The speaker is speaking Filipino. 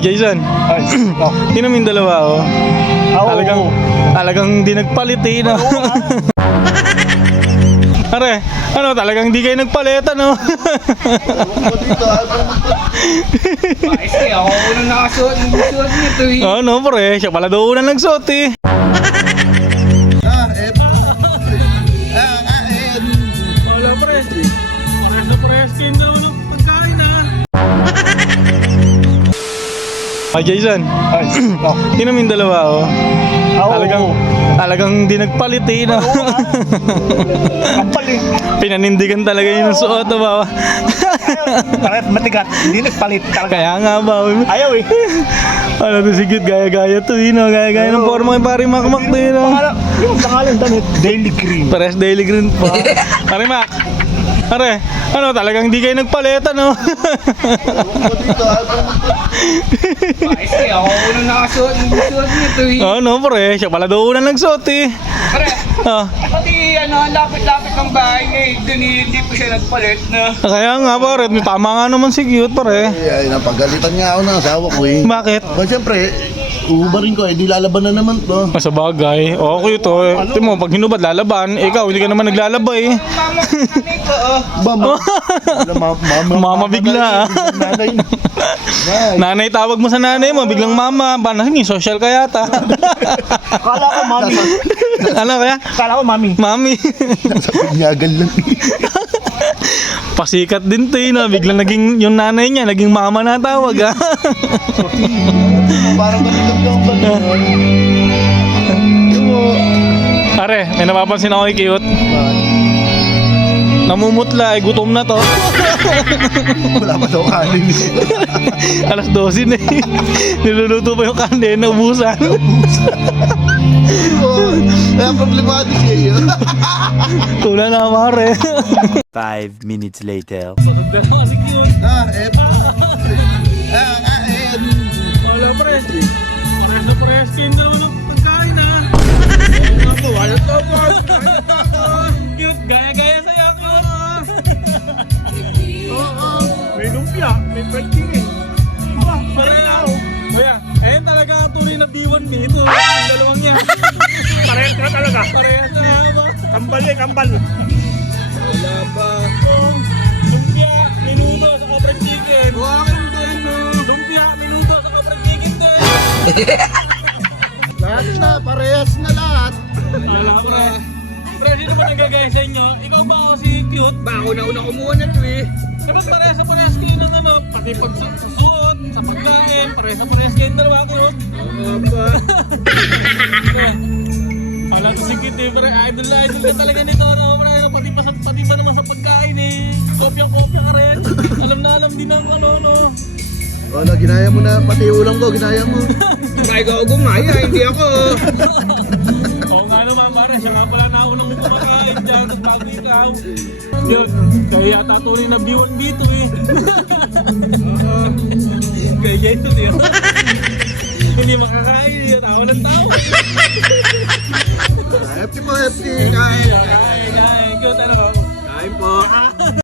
Jason, Ay, tingnan mo yung dalawa, oh. Talagang di nagpalit, eh, no? Pare, ano, talagang di kayo nagpalit, ano? Ayos eh, ako unang nakasuot nito eh. Oh, no, pre, siya pala daw unang nagsuot, eh. Wala, pre. Pre, skin daw ng pagkain, ha? Jason, ay, tingnan mo yung dalawa, oh. Talagang di nagpalit, eh, no? Kapalit. Pinanindigan talaga yun ang suot, no, ba? Bakit matigat? Hindi nagpalit talaga. Kaya nga ba? Ayaw eh. Ano to, sigit, gaya-gaya to, no? Gaya-gaya ng forma yung pari Makmak to, no? Yung pangalan damit, Daily Green. Pares daily green pa. Pare Mac, pare, ano, talagang di kayo nagpalit, ano? Ayos eh, ako unang nakasuot nito eh. Oh, no, pre, siya pala daw unang nagsuot, eh. Pare, Oh, pati ano, ang lapit-lapit ng bahay niya eh, dun hindi po siya nagpalit na. kaya nga, pare, tama nga naman si cute, pare. Ay, napagalitan nga ako ng asawa ko eh. Bakit? O siyempre, ubarin ko eh, di lalaban na naman to. Sa bagay, okay to, eh. Tingnan mo, pag hinubad lalaban, ikaw, hindi ka naman naglalaba, eh. Yung mama ko nanay ko, oh. Mama bigla, ah. Nanay. Nanay, tawag mo sa nanay mo, biglang mama. Ba, naging social ka yata. Kala ko mami. Ano kaya? Kala ko mami. Mami. Nasa pinyagal lang. Pasikat din to, no? Biglang naging, yung nanay niya, naging mama na tawag, ah. Parang ganun lang yung ganun. Pare, may napapansin ako kay cute. Namumutla, eh, gutom na to. Wala pa daw kanin. Alas 12 na, eh. Niluluto pa yung kanin, naubusan. Kaya problemado siya yun. Tula na, pare. 5 minutes later. Kasi cute. Wala, pre. Nasa pre, skin daw ng pagkain, ha? Wala to po. Cute, gaya-gaya sa'yo, cute. May lumpia, may fried chicken. Pare na ako. Kuya, ayun talaga ang tuloy na B1 B. Ito, yung dalawang yan. Parehas ka talaga. Parehas na nga ba? Kambal eh, kambal. Wala ba? Lumpia, minuto sa fried chicken. Huwag din, no. Lumpia, minuto sa fried chicken to, eh. Lahat na, parehas na lahat. Wala, pre. Pre, sino ba nagagaya sa inyo? Ikaw ba o si Cute? Ba, una kumuha na to eh. Dapat parehas kayo ng ano, pati pagsusuot, sa pagkain, parehas kayo ng dalawa, Cute. Aba. Wala to si Cute, eh, pre. Idol ka talaga nito, ano, pre. Pati pa naman sa pagkain, eh. Kopya ka rin. Alam na alam din ang ano, no. Wala, ginaya mo na, pati ulam ko, ginaya mo. Ba, ikaw gumaya, hindi ako. Oo nga naman, pare. Siya nga pala naunang kumakain dyan, tapos bago ikaw. Yun, kaya yata tunay na B1 B2, eh. Kaya ito, eh. Hindi makakain, eh. Tawa ng tao. FT po, FT. Kain. Kain, cute, ano? Kain po.